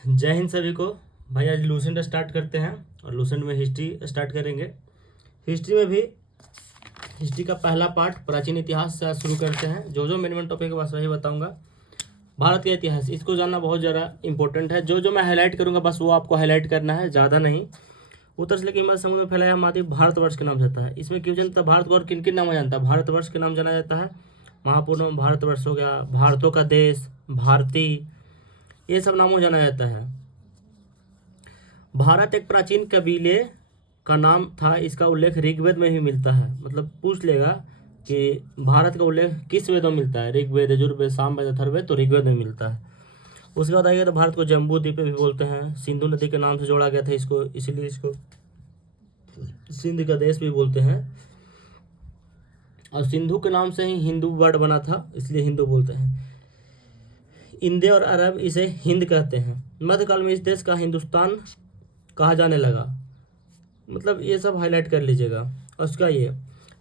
जय हिंद सभी को। भाई आज लूसेंट स्टार्ट करते हैं और लूसेंट में हिस्ट्री स्टार्ट करेंगे। हिस्ट्री में भी हिस्ट्री का पहला पार्ट प्राचीन इतिहास से शुरू करते हैं। जो मेन टॉपिक है बस वही बताऊंगा। भारत का इतिहास, इसको जानना बहुत ज़्यादा इंपॉर्टेंट है। जो मैं हाईलाइट करूंगा बस वो आपको हाईलाइट करना है, ज़्यादा नहीं। उत्तर से लेकर हिमालय समुद्र में फैलाया महाद्वीप भारतवर्ष के नाम से जाता है। इसमें क्यों जानता है भारत को और किन किन नाम जानता है? भारतवर्ष के नाम जाना जाता है। महापूर्ण भारतवर्ष हो गया, भारतों का देश, भारती, ये सब नामों जाना जाता है। भारत एक प्राचीन कबीले का नाम था। इसका उल्लेख ऋग्वेद में भी मिलता है। मतलब पूछ लेगा कि भारत का उल्लेख किस वेद में मिलता है? ऋग्वेद, यजुर्वेद, सामवेद, अथर्ववेद, तो ऋग्वेद में मिलता है। उसके बाद आइएगा तो भारत को जम्बू द्वीप भी बोलते हैं। सिंधु नदी के नाम से जोड़ा गया था इसको, इसीलिए इसको सिंध का देश भी बोलते हैं। और सिंधु के नाम से ही हिंदू वर्ड बना था, इसलिए हिंदू बोलते हैं। इंदे और अरब इसे हिंद कहते हैं। मध्यकाल में इस देश का हिंदुस्तान कहा जाने लगा। मतलब ये सब हाईलाइट कर लीजिएगा। और उसका ये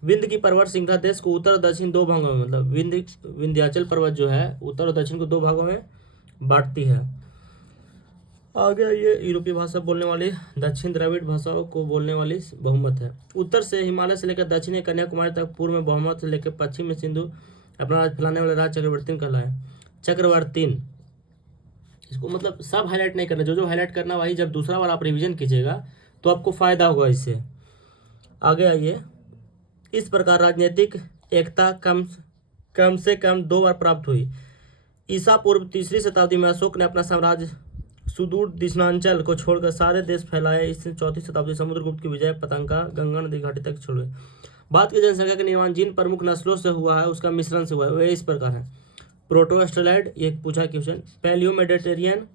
विंध्य की पर्वत श्रृंखला देश को उत्तर और दक्षिण दो भागों में, मतलब विंध्याचल पर्वत जो है उत्तर और दक्षिण को दो भागों में बांटती है। आगे ये यूरोपीय भाषा बोलने वाली, दक्षिण द्रविड़ भाषाओं को बोलने वाली बहुमत है। उत्तर से हिमालय से लेकर दक्षिण में कन्याकुमारी तक, पूर्व में बहुमत से लेकर पश्चिम में सिंधु अपना राज फैलाने वाले राज चक्रवर्तीन कहलाए। चक्रवर्तीन, इसको मतलब सब हाईलाइट नहीं करना, जो हाईलाइट करना वही जब दूसरा बार आप रिवीजन कीजिएगा तो आपको फायदा होगा इससे। आगे आइए। इस प्रकार राजनीतिक एकता कम से कम 2 बार प्राप्त हुई। ईसा पूर्व 3री शताब्दी में अशोक ने अपना साम्राज्य सुदूर दक्षिणांचल को छोड़कर सारे देश फैलाए। इससे 4वीं शताब्दी समुद्रगुप्त की विजय पतंगा गंगा नदी घाटी तक छोड़े। भारत की जनसंख्या का निर्माण जिन प्रमुख नस्लों से हुआ है उसका मिश्रण से हुआ है, वे इस प्रकार है। प्रोटो ऑस्ट्रेलाइड, ये पूछा क्वेश्चन। पैलियो मेडिटेरियन,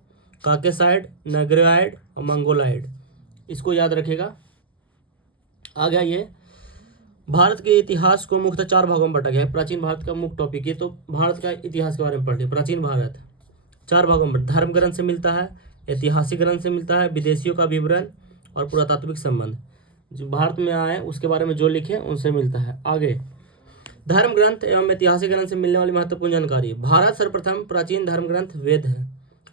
काकेसाइड, नेग्रोइड और मंगोलाइड, इसको याद रखेगा। आ गया ये। भारत के इतिहास को मुख्यतः 4 भागों में बांटा गया है। प्राचीन भारत का मुख्य टॉपिक है, तो भारत का इतिहास के बारे में पढ़िए। प्राचीन भारत 4 भागों में, धर्म ग्रंथ से मिलता है, ऐतिहासिक ग्रंथ से मिलता है, विदेशियों का विवरण और पुरातात्विक संबंध। जो भारत में आए उसके बारे में जो लिखे उनसे मिलता है। आगे, धर्म ग्रंथ एवं ऐतिहासिक ग्रंथ से मिलने वाली महत्वपूर्ण जानकारी। भारत सर्वप्रथम प्राचीन धर्म ग्रंथ वेद है।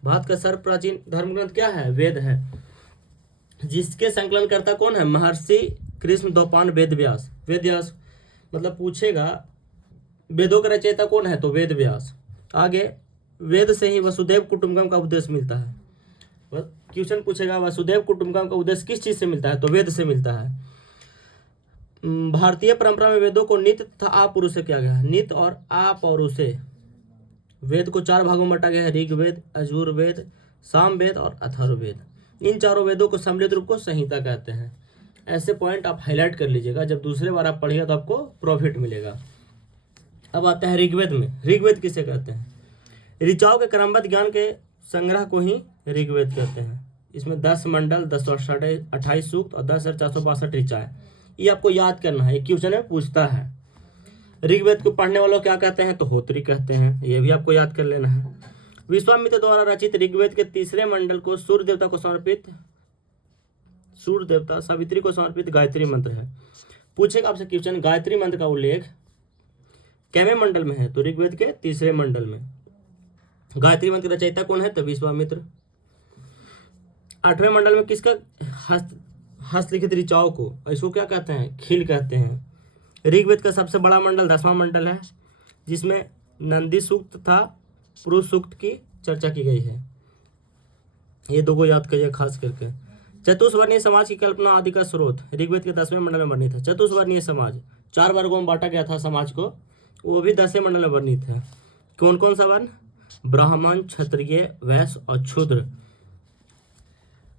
भारत का सर्व प्राचीन धर्म ग्रंथ क्या है? वेद है, जिसके संकलनकर्ता कौन है? महर्षि कृष्ण द्वैपायन वेद व्यास। वेद व्यास मतलब पूछेगा वेदों का रचयिता कौन है? तो वेद व्यास। आगे, वेद से ही वसुदेव कुटुंबकम का उपदेश मिलता है। क्वेश्चन पूछेगा वसुदेव कुटुंबकम का उपदेश किस चीज से मिलता है? तो वेद से मिलता है। भारतीय परंपरा में वेदों को नित तथा अपौरुष से किया गया है। नित और अपौरुष से वेद को 4 भागों में बांटा गया है। ऋग्वेद, यजुर्वेद, सामवेद और अथर्ववेद। इन चारों वेदों को सम्मिलित रूप को संहिता कहते हैं। ऐसे पॉइंट आप हाईलाइट कर लीजिएगा, जब दूसरे बार आप पढ़िएगा तो आपको प्रॉफिट मिलेगा। अब आते हैं ऋग्वेद में। ऋग्वेद किसे कहते हैं? ऋचाओं के क्रमबद्ध ज्ञान के संग्रह को ही ऋग्वेद कहते हैं। इसमें 10 मंडल, 1028 सूक्त और 10,462 ऋचाएं, ये आपको याद करना है। एक क्वेश्चन में पूछता है। ऋग्वेद को पढ़ने वालों क्या कहते हैं? तो होत्री कहते हैं, ये भी आपको याद कर लेना है। विश्वामित्र द्वारा रचित ऋग्वेद के 3रे मंडल को सूर्य देवता को समर्पित, सूर्य देवता सावित्री को समर्पित गायत्री मंत्र है। पूछेगा आपसे क्वेश्चन, गायत्री मंत्र का उल्लेख कैवे मंडल में है? तो ऋग्वेद के 3रे मंडल में। गायत्री मंत्र का रचयिता कौन है? तो विश्वामित्र। 8वें मंडल में किसका हस्तलिखित ऋचाओं को, इसको क्या कहते हैं? खील कहते हैं। ऋग्वेद का सबसे बड़ा मंडल 10वां मंडल है, जिसमें नंदी सूक्त तथा पुरुष सूक्त की चर्चा की गई है। ये 2 को याद करिए खास करके। चतुष्वर्णीय समाज की कल्पना आदि का स्रोत ऋग्वेद के 10वें मंडल में वर्णित है। चतुष्वर्णीय समाज 4 वर्गों में बांटा गया था समाज को, वो भी 10वें मंडल में वर्णित है। कौन कौन सा वर्ण? ब्राह्मण, क्षत्रिय, वैश्य और शूद्र।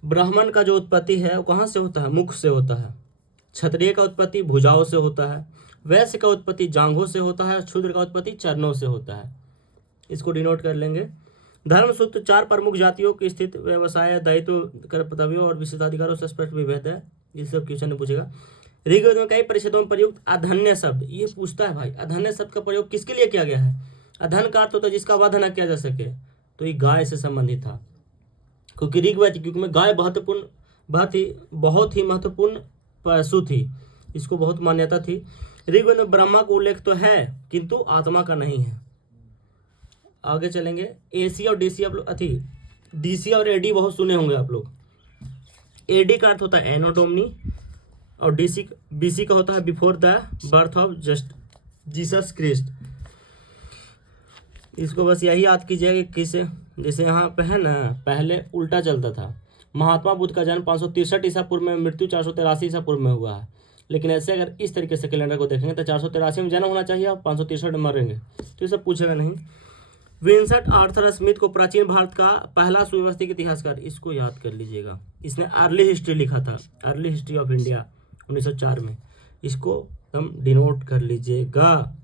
ब्राह्मण का जो उत्पत्ति है वो कहाँ से होता है? मुख से होता है। क्षत्रिय का उत्पत्ति भुजाओं से होता है। वैश्य का उत्पत्ति जांघों से होता है। शूद्र का उत्पत्ति चरणों से होता है। इसको डिनोट कर लेंगे। धर्मसूत्र 4 प्रमुख जातियों की स्थिति, व्यवसाय, दायित्व, कर्तव्यों और विशेषाधिकारों से स्पष्ट विभेद है। ये सब क्वेश्चन ने पूछेगा। ऋग्वेद में कई परिषदों में प्रयुक्त अधन्य शब्द, ये पूछता है भाई अधन्य शब्द का प्रयोग किसके लिए किया गया है? अधन का अर्थ होता है जिसका वध न किया जा सके, तो ये गाय से संबंधित था। क्योंकि ऋग्वेद युग में गाय बहुत ही महत्वपूर्ण पशु थी, इसको बहुत मान्यता थी। ऋग्वेद में ब्रह्मा का उल्लेख तो है किंतु आत्मा का नहीं है। आगे चलेंगे। एसी और डीसी डीसी और एडी बहुत सुने होंगे आप लोग। एडी का अर्थ होता है एनो डोमिनी और बीसी का होता है before the birth of just Jesus Christ. इसको बस यही याद कीजिएगा कि किसे, जैसे यहाँ पे है ना, पहले उल्टा चलता था। महात्मा बुद्ध का जन्म 563 ईसा पूर्व में, मृत्यु 483 ईसा पूर्व में हुआ है। लेकिन ऐसे अगर इस तरीके से कैलेंडर को देखेंगे तो 483 में जन्म होना चाहिए और 563 में मरेंगे, तो ये सब पूछेगा नहीं। विंसेंट आर्थर स्मिथ को प्राचीन भारत का पहला सुव्यवस्थित इतिहासकार, इसको याद कर लीजिएगा। इसने अर्ली हिस्ट्री लिखा था, अर्ली हिस्ट्री ऑफ इंडिया 1904 में। इसको हम डिनोट कर लीजिएगा।